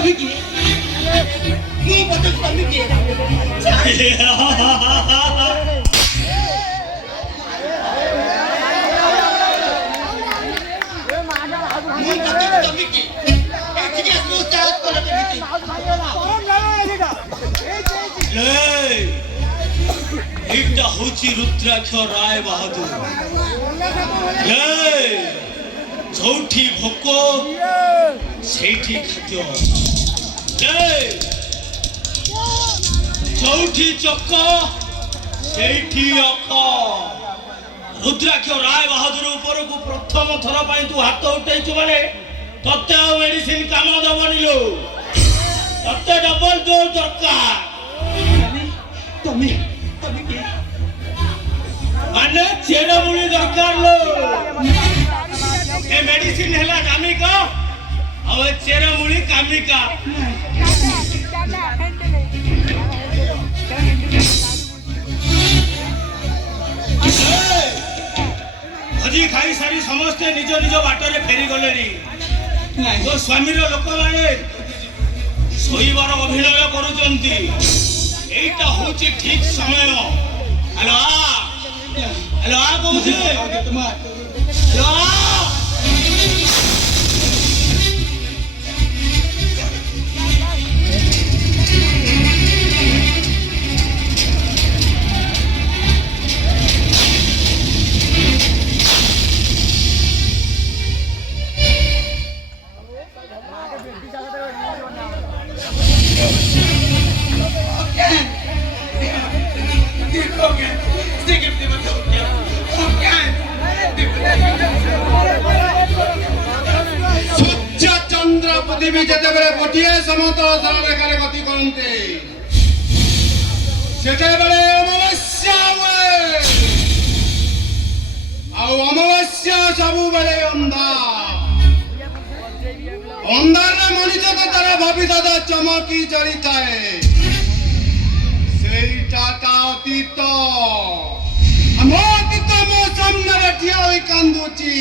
ତମେ କିଏ? ମୁଁ ପଚାରୁଛି ତମେ କିଏ? ମୁଁ ପଚାରୁଛି ତମେ କିଏ? ଏଠିକି ଆସିବ ସାହସ କର କେମିତି? এইটা হচ্ছে রুদ্রাক্ষ রায় বাহাদুর। যৌঠি ভোক সেইটি খাদ্য, যৌঠি চক্ক সেইটি অক। রুদ্রাক্ষ রায় বাহাদুর উপরকু প্রথম থর পাই তু হাত উঠাইছু মানে ততে আর মেডিসিন কাম দবনি লো, ততে ডবল ডোজ দরকার। তুমি তুমি কি মানে চেরমুড়ি দরকার লো। এ মেডিসিন হেলা দামিকা আর চেরমুড়ি কামিকা। ভোজি খাই সারি সমস্তে নিজ নিজ বাটরে ফেরি গলেনি। তো স্বামীর লোক মানে শোইবার অভিনয় করুচন্তি। এইটা হচ্ছে ঠিক সময়। হ্যালো হ্যালো কৌছে হ্যালো। পৃথিবী যেতবে গোটিয়ে সমতল সরলরেখারে গতি করতে সেতবে অমাবস্যা হুয়ে। ଆଉ ଅମାବସ୍ୟା ସବୁବେଳେ ଅନ୍ଧାର। ଅନ୍ଧାରରେ ମଣିଷ ତ ତାର ଭବିଷ୍ୟତ ଚମକି ଜଳିଥାଏ। ସେଇଟା ତା ଅତୀତ। ଆମ ଅତୀତ ମୋ ସାମ୍ନାରେ ଠିଆ ହୋଇ କାନ୍ଦୁଛି।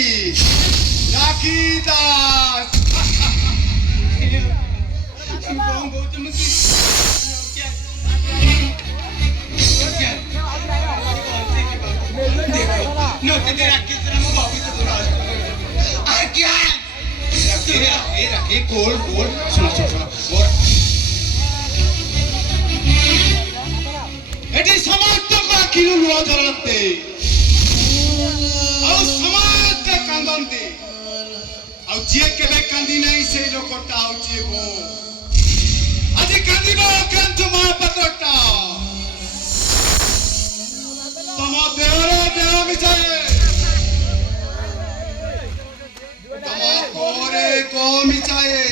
ରାକ୍ଷୀ ଦାସ এটি সমস্ত আখিরু লুহ ঝরতে ଆଉ ସମସ୍ତେ କାନ୍ଦନ୍ତି। ଆଉ ଯିଏ କେବେ କାନ୍ଦି ନାହିଁ ସେଇ ଲୋକଟା ହଉଛି ମୁଁ। ଆଜି କାନ୍ଦିବ ଅଜ୍ଞାନ ମହାପାତ୍ରଟା। ତମ ଦେହରେ ଦେହ ମିଶାଏ, ତମ କୋରେ କୋ ମିଶାଏ।